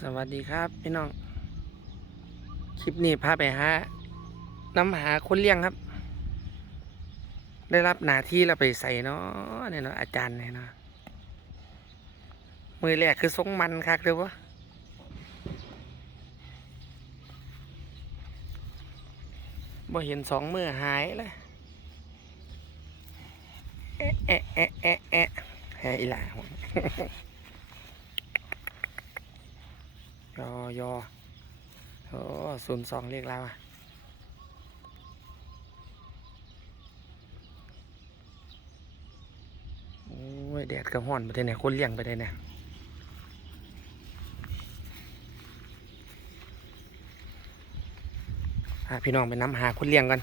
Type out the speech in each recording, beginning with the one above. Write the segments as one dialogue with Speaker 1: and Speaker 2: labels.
Speaker 1: สวัสดีครับพี่น้อง คลิปนี้พาไปหาน้ำหาคนเลี้ยงครับ ได้รับหน้าที่เราไปใส่เนาะเนี่ยเนาะอาจารย์เนี่ยเนาะมือแรกคือทรงมันคักเลยวะบ่เห็นสองมือหายเลยแอะแอะแอะแอะแอะแฮอีหล่า ยอยอโอ้ศูนย์สองเรียกเราอะโอ้ยแดดกระห้อนไปได้เนี่ยคนเลี้ยงไปได้เนี่ยพาพี่น้องไปน้ำหาคนเลี้ยงกัน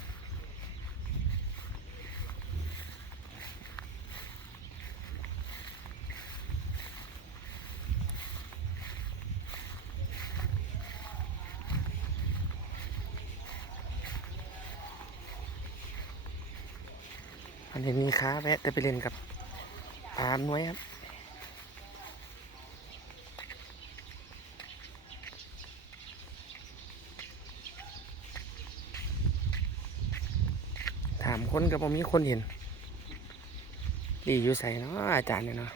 Speaker 1: อันนี้มีค้าแวะจะไปเล่นกับปลาหน่วยครับถามคนกับ่มีคนเห็นดีอยู่ใส่เนาะอาจารย์เนี่ยเนาะ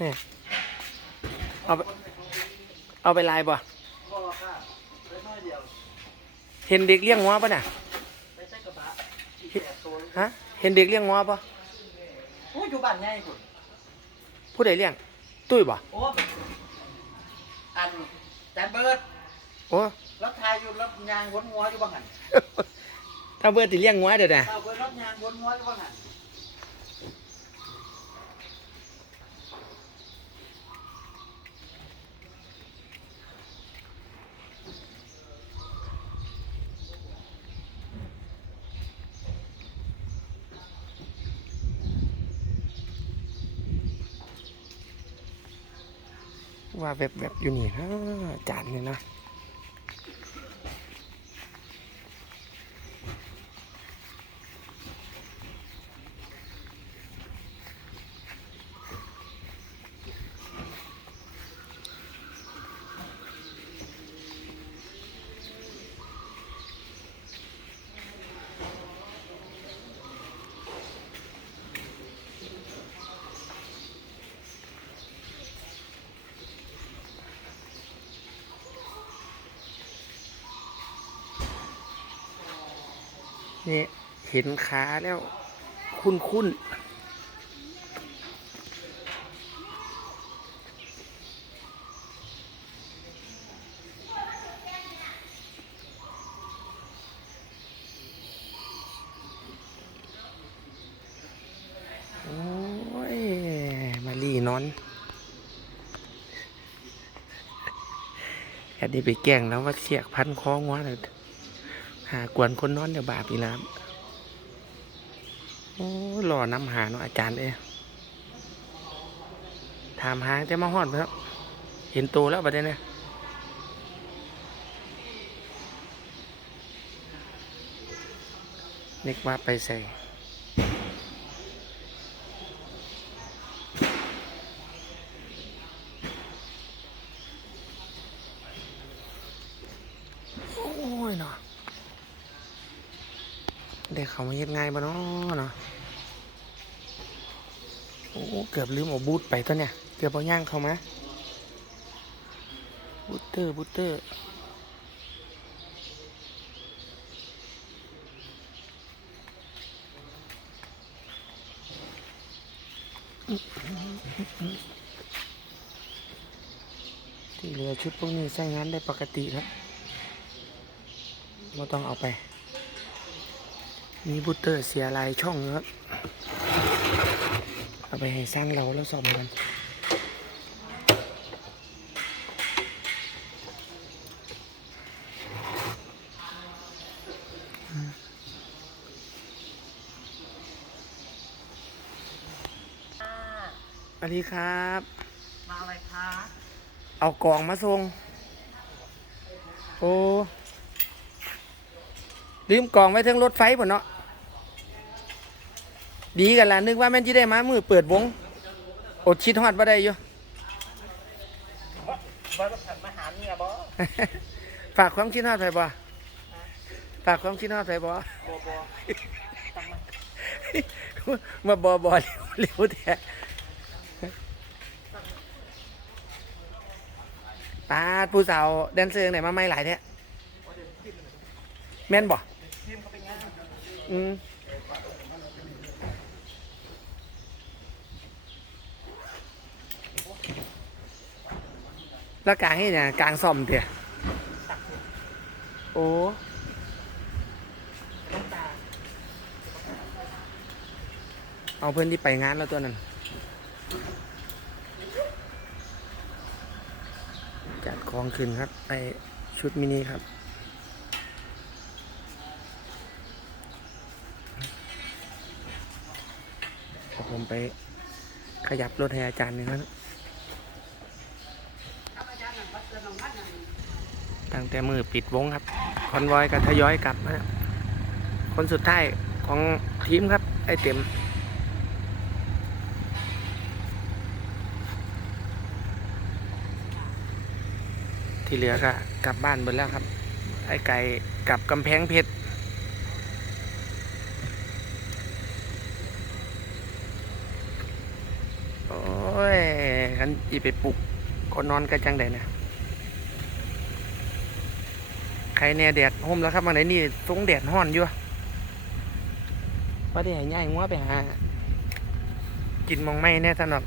Speaker 1: นี่ยเอาไปเอาไปลายบ่
Speaker 2: พ่อค่ะได้น้อยเดียว
Speaker 1: เห็นเด็กเลี้ยงงัวป่ะน่ะ
Speaker 2: ไปใช้กระบะอีกแปดตัว
Speaker 1: ฮะเห็นเด็กเลี้ยงงัวป่ะ
Speaker 2: โอ้ยอยู่บ้านใหญ่คุณ
Speaker 1: ผู้ใดเลี้ยง ตุ้ยบ่
Speaker 2: โอ้อันแต่เบิร์ด
Speaker 1: โอ้
Speaker 2: รถไทยอยู่รถยางวนหัวอยู่บ้างหัน
Speaker 1: ถ้าเบิดติเลี้ยงงัวเด้อน่ะ
Speaker 2: เอาเบิร์ดรถยางวนหัวอยู่บ้างหัน
Speaker 1: ว่าแบบแบบอยู่นี่นะจานเนี่ยนะ นี่เห็นขาแล้ว คุ้นคุ้นโอ้ย มาลีนอนแค่นี้ไปแกล้งแล้วว่าเสียกพันคองัวเลย หากวนคนนอนเดี๋ยวบาปอีน้ำโอ้หล่อน้ำหาเนาะอาจารย์เอ้ถามหาจะมาหอดไหมครับ เห็นโตแล้วประเดนี้เนี่ยนึกว่าไปใส่ โอ้ยเนาะ ได้เขามาเฮ็ดง่ายบ่เนาะเนาะโอ้เกือบลืมเอาบูทไปตัวเนี่ย เกือบเอาย่างเขามาบูตเตอร์บูตเตอร์ที่เหลือชุดพวกนี้ใช้งานได้ปกติครับไม่ต้องเอาไป มีบูตเตอร์เสียลายช่องครับ เอาไปให้สร้างเราแล้วซ่อมกันสวัสดีครับ
Speaker 2: มาอะไรคะ
Speaker 1: เอากล่องมาส่ง โอ้ลืมกล่องไว้เทั้งรถไฟบ่เนาะ ดีกันล่ะนึกว่าแม่นสิได้มามือเปิดวงอดชิดฮอดบ่ได้อยู่
Speaker 2: บ่ต้องหันมาหาเมียบ่
Speaker 1: ฝากความคิดฮอดไปบ่ฝากความคิดฮอดไปบ่
Speaker 2: บ่บ่
Speaker 1: มาบอบอเร็วเร็วแท้ปาดผู้สาวแดนเซอร์ไหนมาไม่หลายแท้แม่นบ่
Speaker 2: ทีมเขาเป็นงาน
Speaker 1: อืม แล้วกลางให้เนี่ยกลางซ่อมเถี่ยโอ้เอาเพื่อนที่ไปงานแล้วตัวนั้นจัดของขึ้นครับไปชุดมินิครับผมไปขยับรถให้อาจารย์หนึ่งครับ ตั้งแต่มือปิดวงครับ คอนวอยกับทยอยกลับนะคนสุดท้ายของทีมครับ ไอเต็มที่เหลือก็กลับบ้านหมดแล้วครับ ไอไก่กลับกำแพงเพชรโอ้ยกันอีไปปลุกคนนอนกันจังไดนะ ใครแน่แดดห่มแล้วครับบางไหนนี่สงแดดห้อนอยู่ว่าได้ใหญ่ายงัวไปหา กินมองไม่แน่สนอก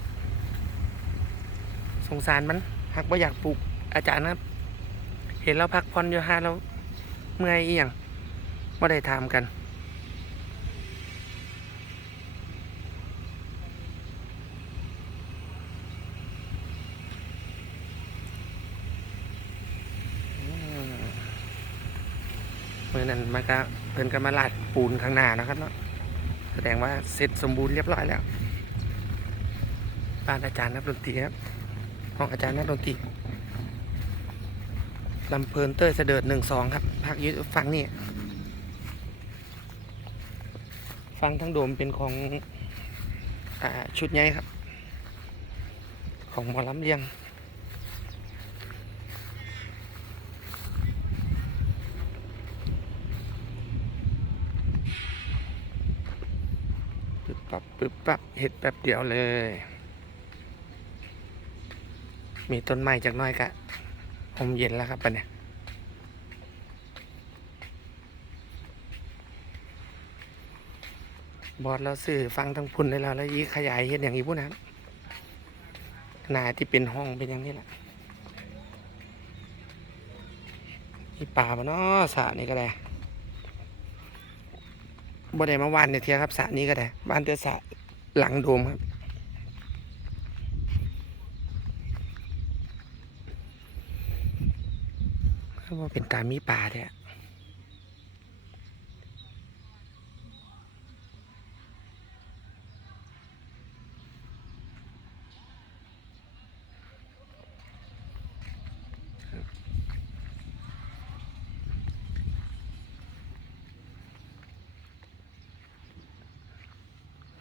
Speaker 1: สงสารมันหักว่าอยากปลูกอาจารย์นะครับเห็นเราพักผ่อนอยู่ฮะเราเมื่อยอีหยังว่าได้ถามกัน เมื่อนั้นมาก็เพิ่นก็มาลาดปูนข้างหน้านะครับเนาะแสดงว่าเสร็จสมบูรณ์เรียบร้อยแล้วบ้านอาจารย์นักดนตรีครับห้องอาจารย์นักดนตรีลำเพลินเต้ยเสดิร์ดหนึ่งสองครับพักอยึดฟังนี่ฟังทั้งโดมเป็นของอชุดใหญ่ครับ ของหมอลำเลียง ปึ๊บปั๊บเห็ดแป๊บเดียวเลย มีต้นไม้จากน้อยกะอมเย็นแล้วครับปะเนี่ยบอสเราสื่อฟังทั้งพุ่นได้แล้วแล้วยีขยายเห็ดอย่างนี้พุ่นนะครับนาที่เป็นห้องเป็นอย่างนี้แหละมีป่าปะเนาะสระนี่ก็ได้ บ่ได้มาว่านเนเทียครับสระนี้ก็ได้บ้านเตอสระหลังโดมครับเขาว่าเป็นตามีป่าเนี่ย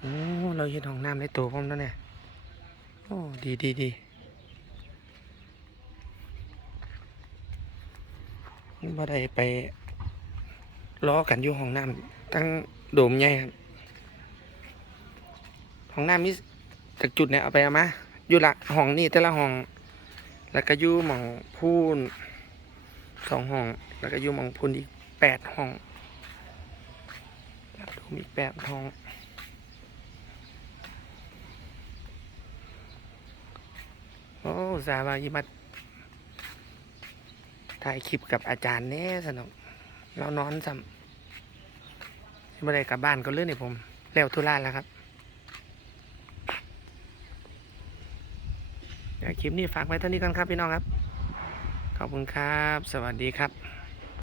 Speaker 1: โอ้ เราเห็นห้องน้ำในตัวผมแล้วเนี่ยโอ้ดีดีดีบ่ได้ไปล้อกันอยู่ห้องน้ำตั้งโดมใหญ่ครับห้องน้ำมีจากจุดเนี่ยเอาไปเอามาอยู่ละห้องนี่แต่ละห้องแล้วก็อยู่หมองพูนสองห้อง แล้วก็อยู่หมองพูนอีกแปดห้องแล้วมีแปดห้อง อ้สาบายิมาถ่ายคลิปกับอาจารย์แน่สนุกเรานอนซ้ำไม่ได้กลับบ้านก็เลื่อนนี่ผมแล้วธุระแล้วครับเดี๋ยวคลิปนี้ฝากไว้เท่านี้กันครับพี่น้องครับ ขอบคุณครับ สวัสดีครับ